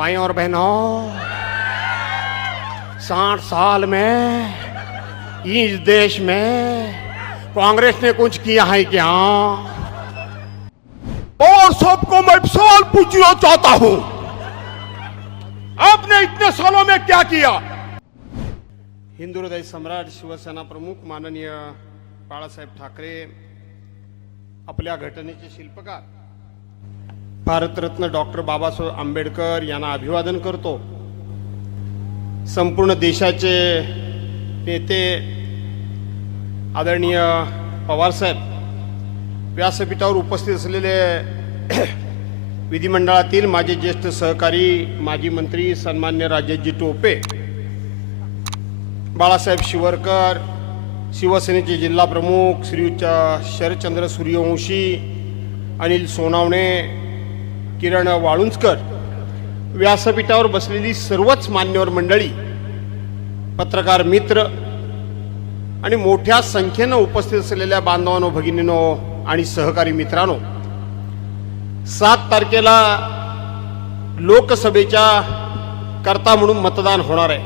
भाई और बहनों साठ साल में इस देश में कांग्रेस ने कुछ किया है क्या? और सबको मैं सवाल पूछना चाहता हूं। आपने इतने सालों में क्या किया? हिंदू हृदय सम्राट शिवसेना प्रमुख माननीय बाळासाहेब ठाकरे आपल्या घटनेचे शिल्पकार। भारतरत्न डॉक्टर बाबासाहेब आंबेडकर यांना अभिवादन करतो. संपूर्ण देशाचे नेते आदरणीय पवारसाहेब व्यासपीठावर उपस्थित असलेले विधिमंडळातील माझे ज्येष्ठ सहकारी माजी मंत्री सन्मान्य राजेशजी टोपे बाळासाहेब शिवरकर शिवसेनेचे जिल्हा प्रमुख श्रीयुत शरदचंद्र सूर्यवंशी अनिल सोनावणे किरण वाळुंजकर व्यासपीठावर बसलेली सर्वच मान्यवर मंडळी पत्रकार मित्र आणि मोठ्या संख्येनं उपस्थित असलेल्या बांधवांनो भगिनीनो आणि सहकारी मित्रांनो सात तारखेला लोकसभेच्या करता म्हणून मतदान होणार आहे.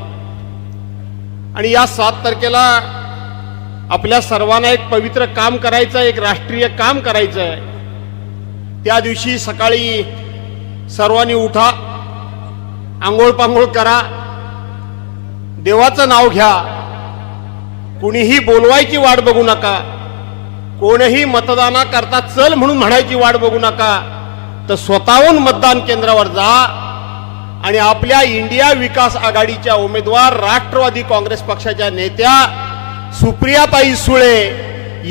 आणि या सात तारखेला आपल्या सर्वांना एक पवित्र काम करायचं आहे एक राष्ट्रीय काम करायचं आहे. त्या दिवशी सकाळी सर्वांनी उठा आंघोळ पांघोळ करा देवाचं नाव घ्या. कुणीही बोलवायची वाट बघू नका. कोणीही मतदाना करता चल म्हणून म्हणायची वाट बघू नका. तर स्वतःहून मतदान केंद्रावर जा आणि आपल्या इंडिया विकास आघाडीच्या उमेदवार राष्ट्रवादी काँग्रेस पक्षाच्या नेत्या सुप्रियाताई सुळे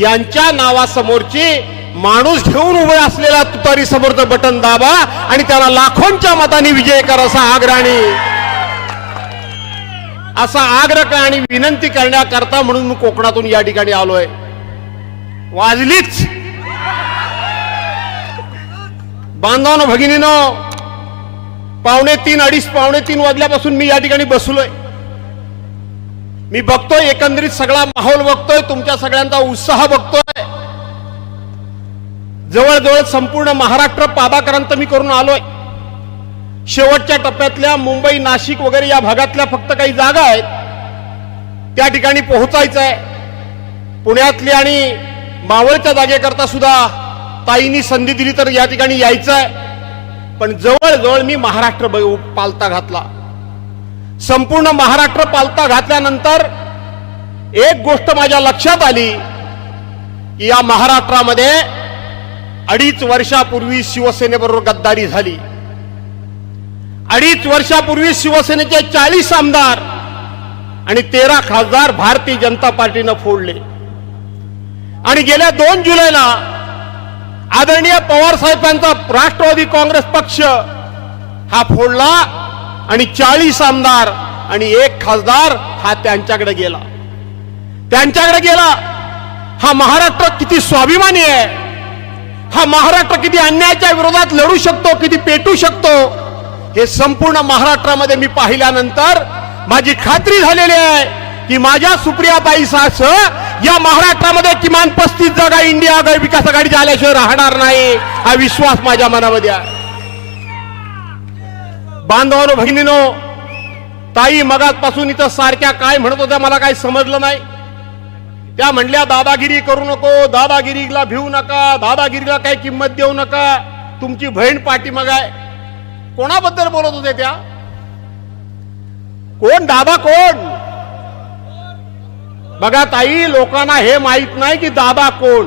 यांच्या नावासमोरची माणूस घेऊन उभे असलेला तुतारी समोरचं बटन दाबा आणि त्याला लाखोंच्या मताने विजय कर असा आग्रहाने. असा आग्रह आणि विनंती करण्याकरता म्हणून मी कोकणातून या ठिकाणी आलोय. वाजलीच. बांधवानो भगिनीनो पावणे तीन अडीच पावणे तीन वाजल्यापासून मी या ठिकाणी बसलोय. मी बघतोय एकंदरीत सगळा माहोल बघतोय तुमच्या सगळ्यांचा उत्साह बघतोय. जवळजवळ संपूर्ण महाराष्ट्र पादाक्रांत मी करून आलोय. शेवटच्या टप्प्यातल्या मुंबई नाशिक वगैरे या भागातल्या फक्त काही जागा आहेत. त्या ठिकाणी पोहोचायचं आहे पुण्यातली आणि मावळच्या जागेकरता सुद्धा ताईंनी संधी दिली तर या ठिकाणी यायचं आहे पण जवळजवळ मी महाराष्ट्र ब- पालता घातला. संपूर्ण महाराष्ट्र पालता घातल्यानंतर एक गोष्ट माझ्या लक्षात आली की या महाराष्ट्रामध्ये अडीच वर्षापूर्वी शिवसेनेबरोबर गद्दारी झाली. अडीच वर्षापूर्वी शिवसेनेचे चाळीस आमदार आणि तेरा खासदार भारतीय जनता पार्टीनं फोडले. आणि गेल्या दोन जुलैला आदरणीय पवार साहेबांचा राष्ट्रवादी काँग्रेस पक्ष हा फोडला आणि चाळीस आमदार आणि एक खासदार हा त्यांच्याकडे गेला. त्यांच्याकडे गेला. हा महाराष्ट्र किती स्वाभिमानी आहे. हा महाराष्ट्र किती अन्यायाच्या विरोधात लढू शकतो किती पेटू शकतो हे संपूर्ण महाराष्ट्रामध्ये मी पाहिल्यानंतर माझी खात्री झालेली आहे की माझ्या सुप्रियाबाई सास या महाराष्ट्रामध्ये किमान पस्तीस जागा इंडिया आघाडी विकास आघाडी झाल्याशिवाय राहणार नाही हा विश्वास माझ्या मनामध्ये आहे. बांधवानो भगिनीनो ताई मगातपासून इथं सारख्या काय म्हणत होत्या मला काही समजलं नाही. त्या म्हणल्या दादागिरी करू नको दादागिरीला भिवू नका दादागिरीला काही किंमत देऊ नका तुमची बहीण पाठीमाग आहे कोणाबद्दल बोलत होते त्या? कोण दादा कोण? बघा ताई लोकांना हे माहीत नाही की दादा कोण.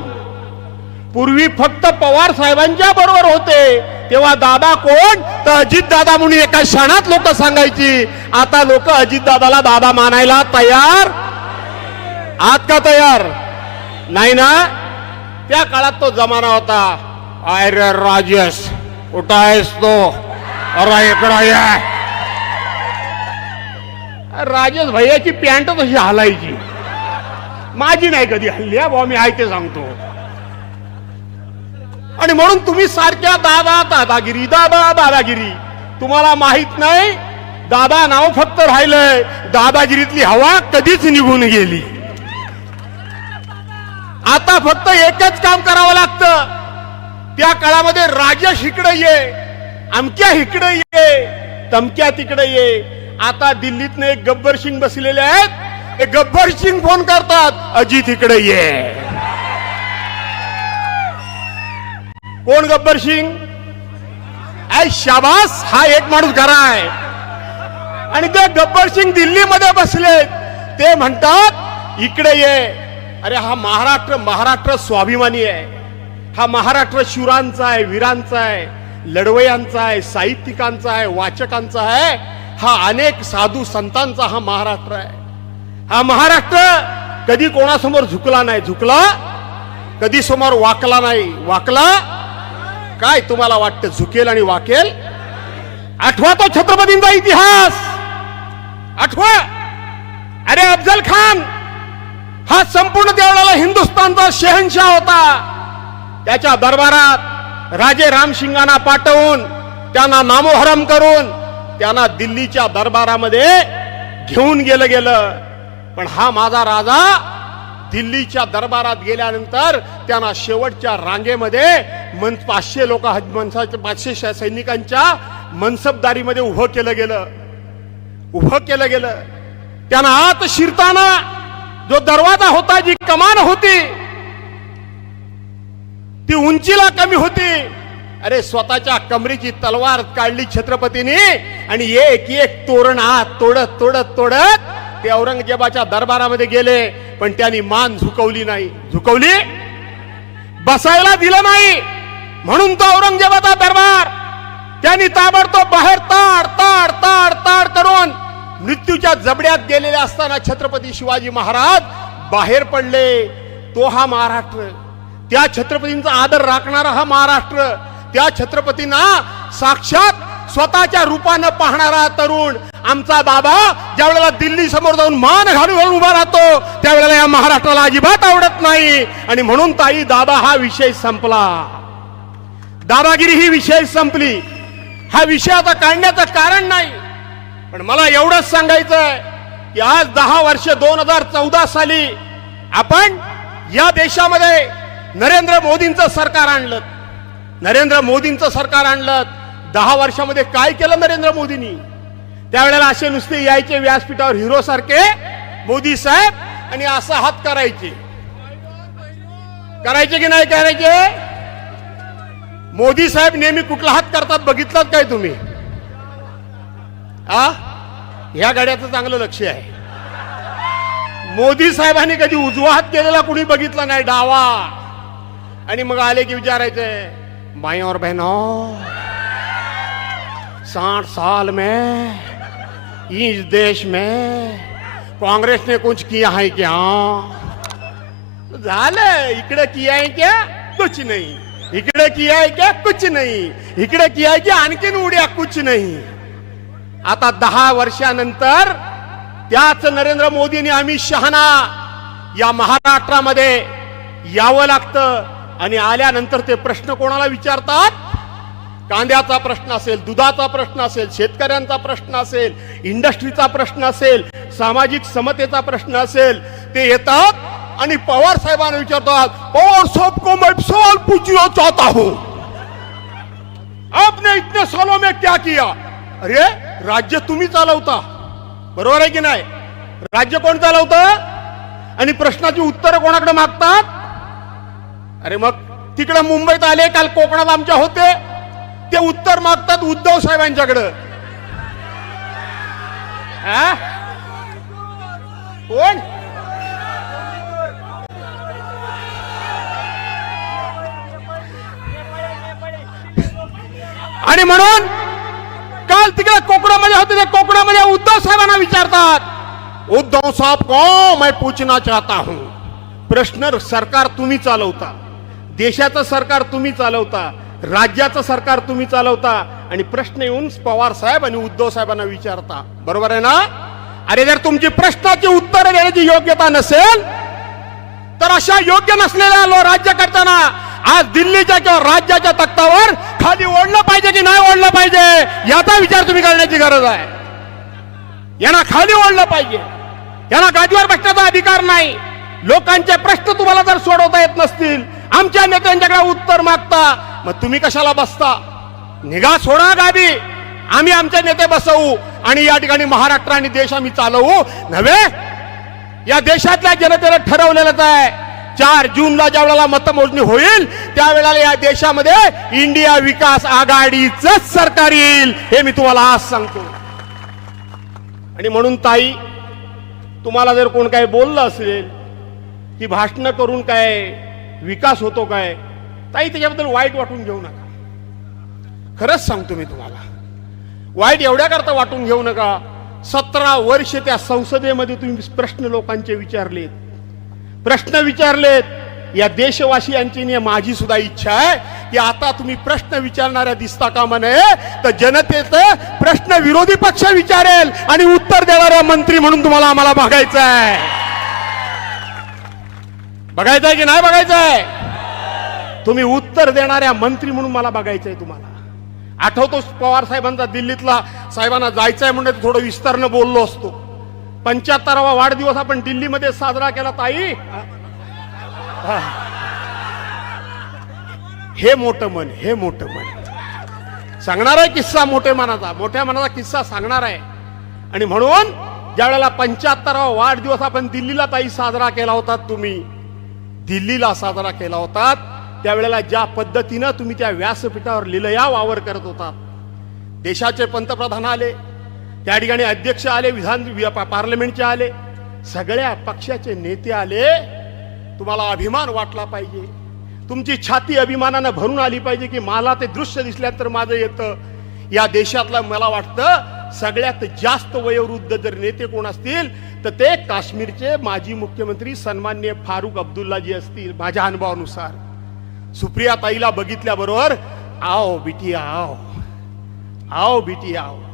पूर्वी फक्त पवार साहेबांच्या बरोबर होते. तेव्हा दादा कोण? तर अजित दादा म्हणून एका क्षणात लोक सांगायची आता लोक अजित दादाला दादा मानायला तयार आज का तयार? नाही ना? त्या काळात तो जमाना होता. अरे राजेश कुठं आहेस तो? अरे इकडं या. राजेश भैयाची पॅन्ट तशी हलायची? माझी नाही कधी हल्ली हा भाऊ मी आहे ते सांगतो. आणि म्हणून तुम्ही सारख्या दादा दादागिरी दादा दादागिरी. तुम्हाला माहीत नाही दादा नाव फक्त राहिलंय. दादागिरीतली हवा कधीच निघून गेली. आता फक्त एकच काम करावं लागतं. त्या काळामध्ये राजेश इकडे ये अमक्या इकडे ये तमक्या तिकडे ये. आता दिल्लीत एक गब्बर सिंग बसलेले आहेत. ते गब्बर सिंग फोन करतात अजित इकडे ये. कोण गब्बर सिंग? आय शाबास हा एक माणूस घरा आहे. आणि ते गब्बर सिंग दिल्लीमध्ये बसले ते म्हणतात इकडे ये. अरे हा महाराष्ट्र महाराष्ट्र स्वाभिमानी आहे. हा महाराष्ट्र शिवरांचा आहे वीरांचा आहे लढवयांचा आहे साहित्यिकांचा आहे वाचकांचा आहे. हा अनेक साधू संतांचा हा महाराष्ट्र आहे. हा महाराष्ट्र कधी कोणासमोर झुकला नाही. झुकला? कधी समोर वाकला नाही. वाकला? काय तुम्हाला वाटतं झुकेल आणि वाकेल? आठवा तो छत्रपतींचा इतिहास. आठवा. अरे अफजल खान हा संपूर्ण त्यावेळेला हिंदुस्थानचा शहनशाह होता. त्याच्या दरबारात राजे रामसिंगांना पाठवून त्यांना नामोहरम करून त्यांना दिल्लीच्या दरबारामध्ये घेऊन गेलं गेलं. पण हा माझा राजा दिल्लीच्या दरबारात गेल्यानंतर त्यांना शेवटच्या रांगेमध्ये मन पाचशे लोक मनसाच्या पाचशे सैनिकांच्या मनसबदारीमध्ये उभं केलं गेलं. उभं केलं गेलं. त्यांना आत शिरताना जो दरवाजा होता जी कमान होती ती उंचीला कमी होती. अरे स्वतःच्या कमरेची तलवार काढली छत्रपतीने आणि एक एक तोरण आत तोडत तोडत तोडत ते औरंगजेबाच्या दरबारामध्ये गेले पण त्यांनी मान झुकवली नाही. झुकवली? बसायला दिलं नाही. म्हणून तो औरंगजेबाचा दरबार त्यांनी ताबडतोब बाहेर ताड ताड ताड ताड करून मृत्यूच्या जबड्यात गेलेले असताना छत्रपती शिवाजी महाराज बाहेर पडले. तो हा महाराष्ट्र. त्या छत्रपतींचा आदर राखणारा हा महाराष्ट्र. त्या छत्रपतींना साक्षात स्वतःच्या रूपानं पाहणारा तरुण. आमचा बाबा ज्या वेळेला दिल्ली समोर जाऊन मान घालून घालून उभा राहतो त्यावेळेला या महाराष्ट्राला अजिबात आवडत नाही. आणि म्हणून ताई दादा हा विषय संपला. दादागिरी ही विषय संपली. हा विषय आता काढण्याचं कारण नाही. पण मला एवढंच सांगायचं आहे की आज दहा वर्ष दोन हजार चौदा साली आपण या देशामध्ये नरेंद्र मोदींचं सरकार आणलं. नरेंद्र मोदींचं सरकार आणलं. दहा वर्षामध्ये काय केलं नरेंद्र मोदींनी? त्यावेळेला असे नुसते यायचे व्यासपीठावर हिरो सारखे मोदी साहेब आणि असा हात करायचे. करायचे की नाही करायचे? मोदी साहेब नेहमी कुठला हात करतात बघितलात काय तुम्ही? आ ह्या गाड्याचं चांगलं लक्ष आहे. मोदी साहेबांनी कधी उजवा हात केलेला कुणी बघितला नाही डावा. आणि मग आले की विचारायचे माई और बहनो साठ साल में इस देश में काँग्रेस ने कुछ किया है क्या? झालं. इकडे किया है क्या? कुछ नहीं. इकडे किया है क्या? कुछ नाही. इकडे किया है की आणखीन उड्या? कुछ नाही. आता दहा वर्षानंतर त्याच नरेंद्र मोदींनी अमित शहाना या महाराष्ट्रामध्ये यावं लागतं आणि आल्यानंतर ते प्रश्न कोणाला विचारतात? कांद्याचा प्रश्न असेल दुधाचा प्रश्न असेल शेतकऱ्यांचा प्रश्न असेल इंडस्ट्रीचा प्रश्न असेल सामाजिक समतेचा प्रश्न असेल ते येतात आणि पवार साहेबांना विचारतात पवार साहब को मैं सवाल पूछना चाहता हूं. आपने इतने सालों में क्या किया? अरे राज्य तुम्ही चालवता. बरोबर आहे की नाही? राज्य कोण चालवतं? आणि प्रश्नाची उत्तरं कोणाकडे मागतात? अरे मग तिकडे मुंबईत आले काल कोकणात आमच्या होते. ते उत्तर मागतात उद्धव साहेबांच्याकडं. कोण? आणि म्हणून असेल तिकडे कोकणामध्ये होते ते कोकणामध्ये उद्धव साहेबांना विचारतात. उद्धव साहेब को मैं पूछना चाहता हूं? प्रश्न सरकार तुम्ही चालवता. देशाचं सरकार तुम्ही चालवता राज्याचं सरकार तुम्ही चालवता आणि प्रश्न येऊन पवार साहेब आणि उद्धव साहेबांना विचारता. बरोबर आहे ना? अरे जर तुमची प्रश्नाची उत्तरं देण्याची योग्यता नसेल तर अशा योग्य नसलेल्या राज्य करताना आज दिल्लीच्या किंवा राज्याच्या तख्तावर खाली ओढलं पाहिजे की नाही ओढलं पाहिजे याचा विचार तुम्ही करण्याची गरज आहे. यांना खाली ओढलं पाहिजे. यांना गादीवर बसण्याचा अधिकार नाही. लोकांचे प्रश्न तुम्हाला जर सोडवता येत नसतील आमच्या नेत्यांच्याकडे उत्तर मागता मग तुम्ही कशाला बसता? निघा सोडा गादी. आम्ही आमचे नेते बसवू आणि या ठिकाणी महाराष्ट्र आणि देश आम्ही चालवू. नव्हे? या देशातल्या जनतेला ठरवलेलंच आहे. चार जूनला ज्या वेळेला मतमोजणी होईल त्यावेळेला या देशामध्ये इंडिया विकास आघाडीच सरकार येईल हे मी तुम्हाला आज सांगतो. आणि म्हणून ताई तुम्हाला जर कोण काय बोललं असेल की भाषणं करून काय विकास होतो काय ताई त्याच्याबद्दल वाईट वाटून घेऊ नका. खरंच सांगतो मी तुम्हाला. वाईट एवढ्याकरता वाटून घेऊ नका. सतरा वर्ष त्या संसदेमध्ये तुम्ही प्रश्न लोकांचे विचारलेत. प्रश्न विचारलेत. या देशवासियांची माझी सुद्धा इच्छा आहे की आता तुम्ही प्रश्न विचारणाऱ्या दिसता का म्हणे? तर जनतेचं प्रश्न विरोधी पक्ष विचारेल आणि उत्तर देणाऱ्या मंत्री म्हणून तुम्हाला आम्हाला बघायचं आहे. बघायचं आहे की नाही बघायचं आहे? तुम्ही उत्तर देणाऱ्या मंत्री म्हणून मला बघायचंय तुम्हाला. आठवतोच पवार साहेबांचा दिल्लीतला साहेबांना जायचंय म्हणून थोडं विस्तारनं बोललो असतो. पंच्याहत्तरावा वाढदिवस आपण दिल्लीमध्ये साजरा केला ताई. हा. हे मोठं मन हे मोठं मन. सांगणार आहे किस्सा मोठे मनाचा. मोठ्या मनाचा किस्सा सांगणार आहे. आणि म्हणून ज्या वेळेला पंच्याहत्तरावा वाढदिवस आपण दिल्लीला ताई साजरा केला होता तुम्ही दिल्लीला साजरा केला होता त्यावेळेला ज्या पद्धतीनं तुम्ही त्या व्यासपीठावर लिलया वावर करत होता देशाचे पंतप्रधान आले त्या ठिकाणी अध्यक्ष आले विधान पार्लमेंटचे आले सगळ्या पक्षाचे नेते आले. तुम्हाला अभिमान वाटला पाहिजे. तुमची छाती अभिमानानं भरून आली पाहिजे की मला ते दृश्य दिसल्यानंतर माझं येतं. या देशातला मला वाटतं सगळ्यात जास्त वयोवृद्ध जर नेते कोण असतील तर ते काश्मीरचे माजी मुख्यमंत्री सन्मान्य फारुख अब्दुल्लाजी असतील माझ्या अनुभवानुसार. सुप्रिया ताईला बघितल्याबरोबर आओ बिटी आओ. आओ बिटी आओ.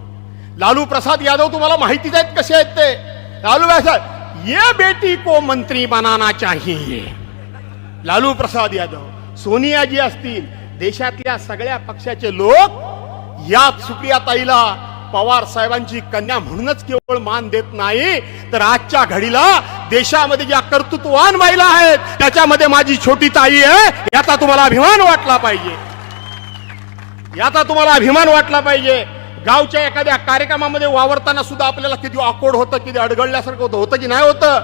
लालू प्रसाद यादव तुम्हाला माहितीच आहेत कसे आहेत ते? लालू प्रसाद ये बेटी को मंत्री बनाना चाहिए। लालू प्रसाद यादव सोनिया जी असतील देशातल्या सगळ्या पक्षाचे लोक या सुप्रिया ताईला पवार साहेबांची कन्या म्हणूनच केवळ मान देत नाही तर आजच्या घडीला देशामध्ये ज्या कर्तृत्ववान महिला आहेत त्याच्यामध्ये माझी छोटी ताई आहे याचा तुम्हाला अभिमान वाटला पाहिजे. याचा तुम्हाला अभिमान वाटला पाहिजे. गावच्या एखाद्या कार्यक्रमामध्ये वावरताना सुद्धा आपल्याला किती ऑकवर्ड होतं किती अडगळल्यासारखं होतं होतं की नाही होतं?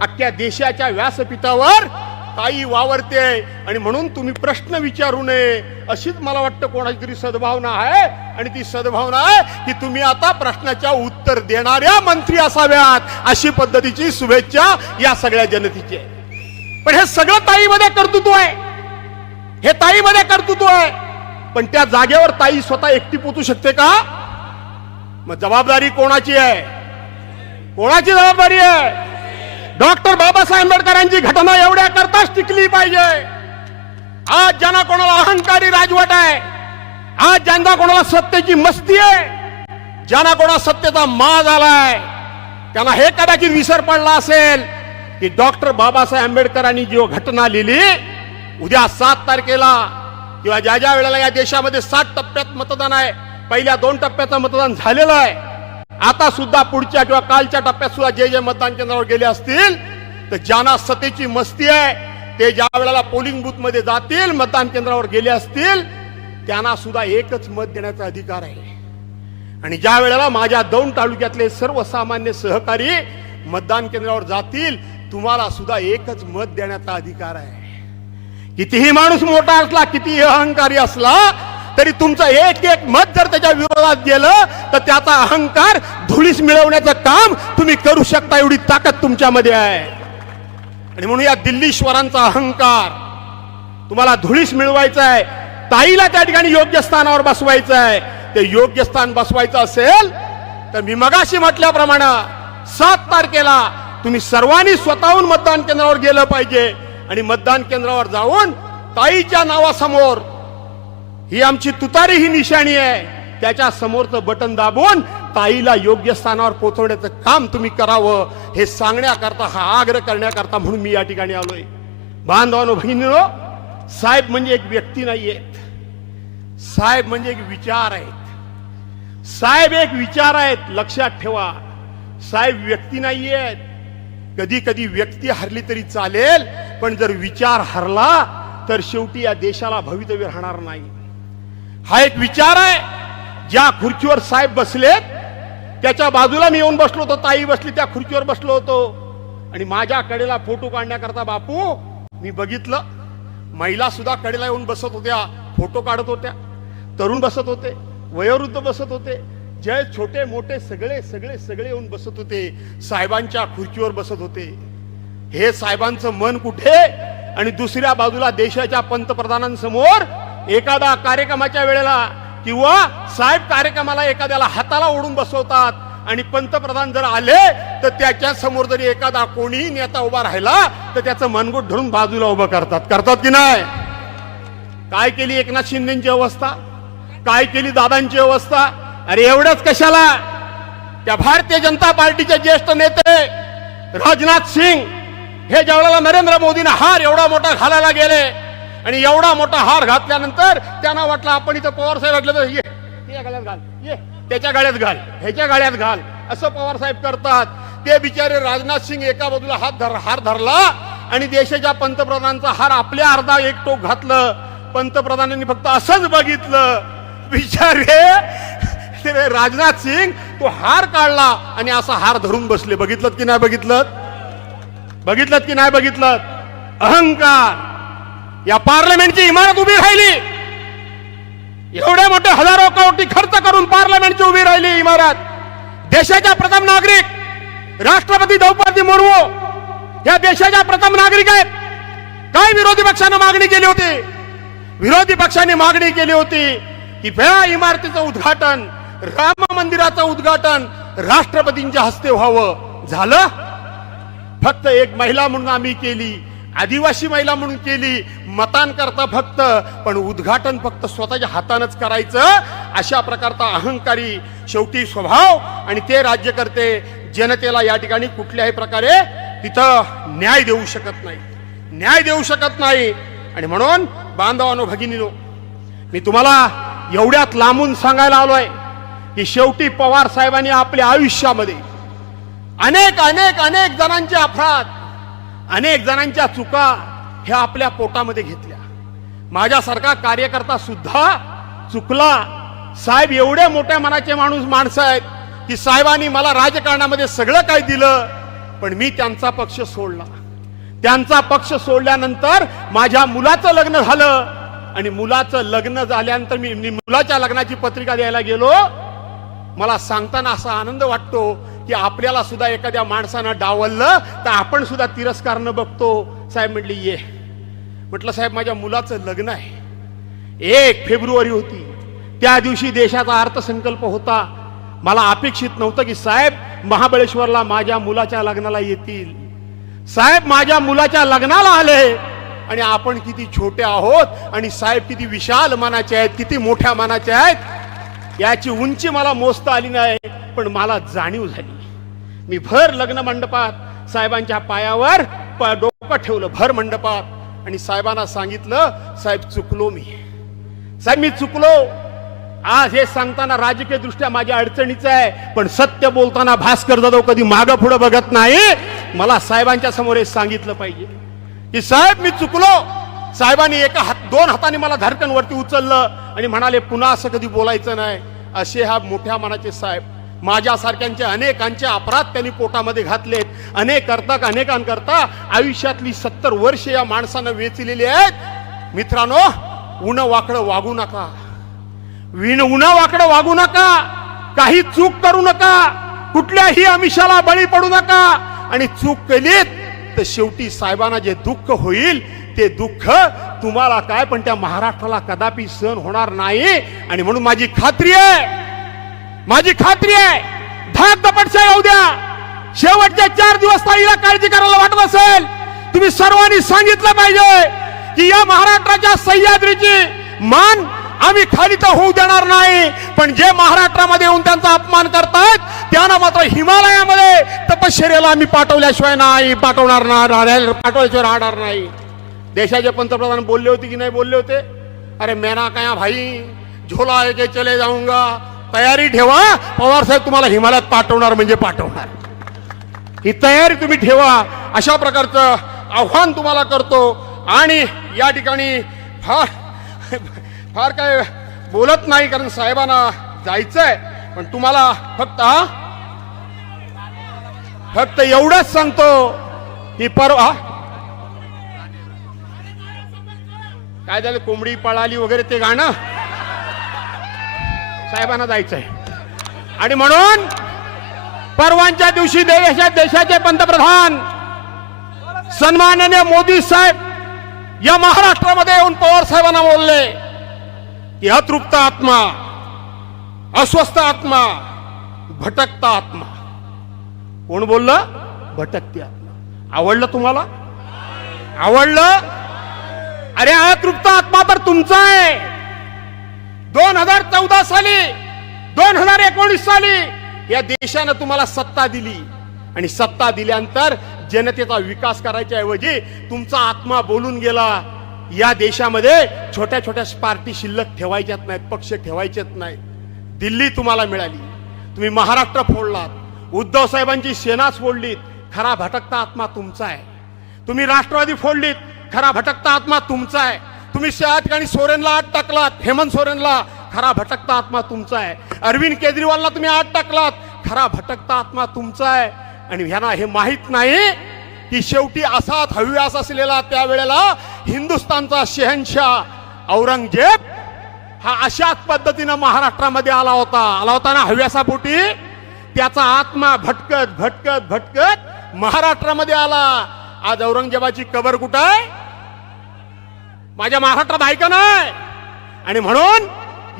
अख्ख्या देशाच्या व्यासपीठावर ताई वावरते आणि म्हणून तुम्ही प्रश्न विचारू नये अशीच मला वाटतं कोणाची तरी सद्भावना आहे. आणि ती सद्भावना आहे की तुम्ही आता प्रश्नाच्या उत्तर देणाऱ्या मंत्री असाव्यात अशी पद्धतीची शुभेच्छा या सगळ्या जनतेची आहे. पण हे सगळं ताईमध्ये कर्तृत्व आहे. हे ताईमध्ये कर्तृत्व आहे. पण त्या जागेवर ताई स्वतः एकटी पोचू शकते का? मग जबाबदारी कोणाची आहे? कोणाची जबाबदारी आहे? डॉक्टर बाबासाहेब आंबेडकरांची घटना एवढ्या करताच टिकली पाहिजे. आज ज्यांना कोणाला अहंकारी राजवट आहे आज ज्यांना कोणाला सत्तेची मस्ती आहे ज्यांना कोणा सत्तेचा माज आलाय त्यांना हे कदाचित विसर पडला असेल की डॉक्टर बाबासाहेब आंबेडकरांनी जी घटना लिहिली उद्या सात तारखेला किंवा ज्या ज्या वेळेला या देशामध्ये सात टप्प्यात मतदान आहे पहिल्या दोन टप्प्याचं मतदान झालेलं आहे आता सुद्धा पुढच्या किंवा कालच्या टप्प्यात सुद्धा जे जे मतदान केंद्रावर गेले असतील तर ज्यांना सतेची मस्ती आहे ते ज्या वेळेला पोलिंग बूथमध्ये जातील मतदान केंद्रावर गेले असतील त्यांना सुद्धा एकच मत देण्याचा अधिकार आहे. आणि ज्या वेळेला माझ्या दौंड तालुक्यातले सर्वसामान्य सहकारी मतदान केंद्रावर जातील तुम्हाला सुद्धा एकच मत देण्याचा अधिकार आहे. कितीही माणूस मोठा असला कितीही अहंकारी असला तरी तुमचं एक एक मत जर त्याच्या विरोधात गेलं तर त्याचा अहंकार धुळीस मिळवण्याचं काम तुम्ही करू शकता एवढी ताकद तुमच्यामध्ये आहे. आणि म्हणून या दिल्लीश्वरांचा अहंकार तुम्हाला धुळीस मिळवायचा आहे ताईला त्या ठिकाणी योग्य स्थानावर बसवायचं आहे. ते योग्य स्थान बसवायचं असेल तर मी मगाशी म्हटल्याप्रमाणे सात तारखेला तुम्ही सर्वांनी स्वतःहून मतदान केंद्रावर गेलं पाहिजे. आणि मतदान केंद्रावर जाऊन ताईच्या नावासमोर ही आमची तुतारी ही निशाणी आहे. त्याच्या समोरचं बटन दाबून ताईला योग्य स्थानावर पोहोचवण्याचं काम तुम्ही करावं हे सांगण्याकरता हा आग्रह करण्याकरता म्हणून मी या ठिकाणी आलोय. बांधवानो बहिणीनो साहेब म्हणजे एक व्यक्ती नाहीयेत साहेब म्हणजे एक विचार आहेत. साहेब एक विचार आहेत लक्षात ठेवा. साहेब व्यक्ती नाहीयेत. कधी कधी व्यक्ती हरली तरी चालेल पण जर विचार हरला तर शेवटी या देशाला भवितव्य राहणार नाही. हा एक विचार आहे ज्या खुर्चीवर साहेब बसलेत त्याच्या बाजूला मी येऊन बसलो होतो ताई बसली त्या खुर्चीवर बसलो होतो. आणि माझ्या कडेला फोटो काढण्याकरता बापू मी बघितलं महिला सुद्धा कडेला येऊन बसत होत्या फोटो काढत होत्या तरुण बसत होते वयोवृद्ध बसत होते जय छोटे मोठे सगळे सगळे सगळे येऊन बसत होते साहेबांच्या खुर्चीवर बसत होते. हे साहेबांचं मन कुठे? आणि दुसऱ्या बाजूला देशाच्या पंतप्रधानांसमोर एखादा कार्यक्रमाच्या वेळेला किंवा साहेब कार्यक्रमाला एखाद्याला हाताला ओढून बसवतात आणि पंतप्रधान जर आले तर त्याच्यासमोर जरी एखादा कोणीही नेता उभा राहिला तर त्याचं मनगुट धरून बाजूला उभं करतात. करतात की नाही? काय केली एकनाथ शिंदेची अवस्था? काय केली दादांची अवस्था? अरे एवढंच कशाला? त्या भारतीय जनता पार्टीचे ज्येष्ठ नेते राजनाथ सिंग हे ज्यावेळेला नरेंद्र मोदींना हार एवढा मोठा घालायला गेले आणि एवढा मोठा हार घातल्यानंतर त्यांना वाटलं आपण इथं पवार साहेब वाटलं तर ये या गाड्यात घाल ये त्याच्या गाड्यात घाल ह्याच्या गाड्यात घाल. असं पवार साहेब करतात. ते बिचारे राजनाथ सिंग एका बाजूला हात धर हार धरला आणि देशाच्या पंतप्रधानांचा हार आपल्या अर्धा एक टोक घातलं. पंतप्रधानांनी फक्त असंच बघितलं. बिचारे राजनाथ सिंग तो हार काढला आणि असा हार धरून बसले. बघितलं की नाही बघितलं बघितलं की नाही बघितलं अहंकार. या पार्लमेंटची इमारत उभी राहिली. एवढे मोठे हजारो कोटी खर्च करून पार्लमेंटची उभी राहिली इमारत. देशाच्या प्रथम नागरिक राष्ट्रपती द्रौपदी मुर्मू. या देशाच्या प्रथम नागरिक आहेत. काय विरोधी पक्षानं मागणी केली होती? विरोधी पक्षाने मागणी केली होती की वेळा इमारतीचं उद्घाटन राम मंदिराचं उद्घाटन राष्ट्रपतींच्या हस्ते व्हावं. झालं? फक्त एक महिला म्हणून आम्ही केली आदिवासी महिला म्हणून केली मतांकरता फक्त पण उद्घाटन फक्त स्वतःच्या हातानच करायचं अशा प्रकारचा अहंकारी शेवटी स्वभाव आणि ते राज्यकर्ते जनतेला या ठिकाणी कुठल्याही प्रकारे तिथं न्याय देऊ शकत नाही. न्याय देऊ शकत नाही. आणि म्हणून बांधवानो भगिनीनो मी तुम्हाला एवढ्यात लांबून सांगायला आलोय की शेवटी पवार साहेबांनी आपल्या आयुष्यामध्ये अनेक अनेक अनेक जणांचे अपराध अनेक जणांच्या चुका ह्या आपल्या पोटामध्ये घेतल्या. माझ्यासारखा कार्यकर्ता सुद्धा चुकला. साहेब एवढे मोठ्या मनाचे माणूस माणसं आहेत की साहेबांनी मला राजकारणामध्ये सगळं काही दिलं पण मी त्यांचा पक्ष सोडला. त्यांचा पक्ष सोडल्यानंतर माझ्या मुलाचं लग्न झालं आणि मुलाचं लग्न झाल्यानंतर मी मी मुलाच्या लग्नाची पत्रिका द्यायला गेलो. मला सांगताना असा आनंद वाटतो की आपल्याला सुद्धा एखाद्या माणसानं डावललं तर आपण सुद्धा तिरस्कारनं बघतो. साहेब म्हटली ये. म्हटलं साहेब माझ्या मुलाचं लग्न आहे. एक फेब्रुवारी होती. त्या दिवशी देशाचा अर्थसंकल्प होता. मला अपेक्षित नव्हतं की साहेब महाबळेश्वरला माझ्या मुलाच्या लग्नाला येतील. साहेब माझ्या मुलाच्या लग्नाला आले. आणि आपण किती छोटे आहोत आणि साहेब किती विशाल मनाचे आहेत किती मोठ्या मनाचे आहेत याची उंची मला मोजता आली नाही पण मला जाणीव झाली. मी भर लग्न मंडपात साहेबांच्या पायावर प- डोकं ठेवलं भर मंडपात. आणि साहेबांना सांगितलं साहेब चुकलो मी. साहेब मी चुकलो. आज हे सांगताना राजकीय दृष्ट्या माझ्या अडचणीचं आहे पण सत्य बोलताना भास्कर जाधव कधी मागं पुढं बघत नाही. मला साहेबांच्या समोर हे सांगितलं पाहिजे. की साहेब मी चुकलो. साहेबांनी एका हात दोन हाताने मला धडकन वरती उचललं आणि म्हणाले पुन्हा असं कधी बोलायचं नाही. असे हा मोठ्या मनाचे साहेब माझ्यासारख्यांचे अनेकांचे अपराध त्यांनी पोटामध्ये घातलेत. अनेक करता अनेकांकरता आयुष्यातली सत्तर वर्ष या माणसानं वेचलेली आहेत. मित्रांनो उन वाकडं वागू नका. विण उन्हा वाकडं वागू नका. काही चूक करू नका. कुठल्याही आमिषाला बळी पडू नका. आणि चूक केलीत तर शेवटी साहेबांना जे दुःख होईल ते दुःख तुम्हाला काय? पण त्या महाराष्ट्राला कदापि सहन होणार नाही. आणि म्हणून माझी खात्री आहे माझी खात्री आहे धाक दपटशा येऊ द्या. शेवटच्या चार दिवस ताईला काळजी करायला वाटत असेल. तुम्ही सर्वांनी सांगितलं पाहिजे की या महाराष्ट्राच्या सह्याद्रीची मान आम्ही खाली तर होऊ देणार नाही. पण जे महाराष्ट्रामध्ये येऊन त्यांचा अपमान करतायत त्यांना मात्र हिमालयामध्ये तपश्चर्याला आम्ही पाठवल्याशिवाय नाही पाठवणार नाही पाठवल्याशिवाय राहणार नाही. देशाचे पंतप्रधान बोलले होते की नाही बोलले होते? अरे मेना काय भाई झोला आहे चले जाऊंगा तयारी ठेवा. पवार साहेब तुम्हाला हिमालयात पाठवणार म्हणजे पाठवणार. ही तयारी तुम्ही ठेवा. अशा प्रकारचं आव्हान तुम्हाला करतो. आणि या ठिकाणी फार फार काय बोलत नाही कारण साहेबांना जायचंय. पण तुम्हाला फक्त हा फक्त एवढंच सांगतो ही परवा काय झालं? कोंबडी पळाली वगैरे ते गाणं? साहेबांना जायचंय. आणि म्हणून परवांच्या दिवशी देशात देशाचे पंतप्रधान सन्माननीय मोदी साहेब या महाराष्ट्रामध्ये येऊन पवार साहेबांना बोलले की अतृप्त आत्मा अस्वस्थ आत्मा भटकता आत्मा. कोण बोललं? भटकती आत्मा. आवडलं तुम्हाला? आवडलं? अरे अतृप्त आत्मा तर तुमचा आहे. दोन हजार चौदा साली दोन हजार एकोणीस साली या देशानं तुम्हाला सत्ता दिली. आणि सत्ता दिल्यानंतर जनतेचा विकास करायच्या ऐवजी तुमचा आत्मा बोलून गेला. या देशामध्ये छोट्या छोट्या पार्टी शिल्लक ठेवायच्यात नाहीत पक्ष ठेवायचेच नाहीत. दिल्ली तुम्हाला मिळाली. तुम्ही महाराष्ट्र फोडलात. उद्धव साहेबांची सेनाच फोडलीत खरा भटकता आत्मा तुमचा आहे. तुम्ही राष्ट्रवादी फोडलीत. खरा भटकता आत्मा तुमचा आहे. तुम्ही त्या ठिकाणी सोरेनला आत टाकलात हेमंत सोरेनला खरा भटकता आत्मा तुमचा आहे. अरविंद केजरीवालला तुम्ही आत टाकलात खरा भटकता आत्मा तुमचा आहे. आणि ह्यांना हे माहीत नाही की शेवटी असाच हव्यास असलेला त्यावेळेला हिंदुस्थानचा शहनशाह औरंगजेब हा अशाच पद्धतीनं महाराष्ट्रामध्ये आला होता. आला होता ना हव्यासापोटी त्याचा आत्मा भटकत भटकत भटकत महाराष्ट्रामध्ये आला. आज औरंगजेबाची कबर कुठं आहे? माझ्या महाराष्ट्रात आहे नाही? आणि म्हणून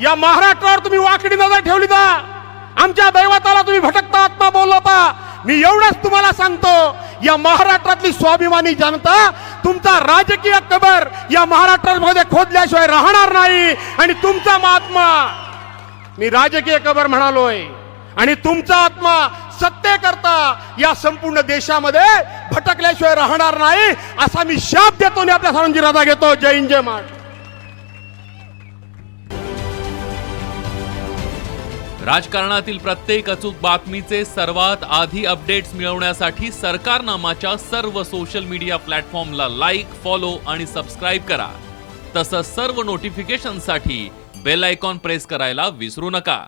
या महाराष्ट्रावर तुम्ही वाकडी नजर ठेवली जा. आमच्या दैवताला तुम्ही भटकता आत्मा बोलवता. मी एवढंच तुम्हाला सांगतो या महाराष्ट्रातली स्वाभिमानी जनता तुमचा राजकीय कबर या महाराष्ट्रामध्ये खोदल्याशिवाय राहणार नाही. आणि तुमचा महात्मा मी राजकीय कबर म्हणालोय. आणि तुमचा आत्मा सत्य करता या संपूर्ण देशामध्ये भटकल्याशिवाय राहणार नाही असा मी शाप देतो आणि आपल्या सर्वांची रजा घेतो. जय हिंद जय महाराष्ट्र. राजकारणातील प्रत्येक अचूक बातमीचे सर्वात आधी अपडेट्स मिळवण्यासाठी सरकारनामाच्या सर्व सोशल मीडिया प्लॅटफॉर्मला लाईक फॉलो आणि सबस्क्राईब करा. तसंच सर्व नोटिफिकेशनसाठी बेल आयकॉन प्रेस करायला विसरू नका.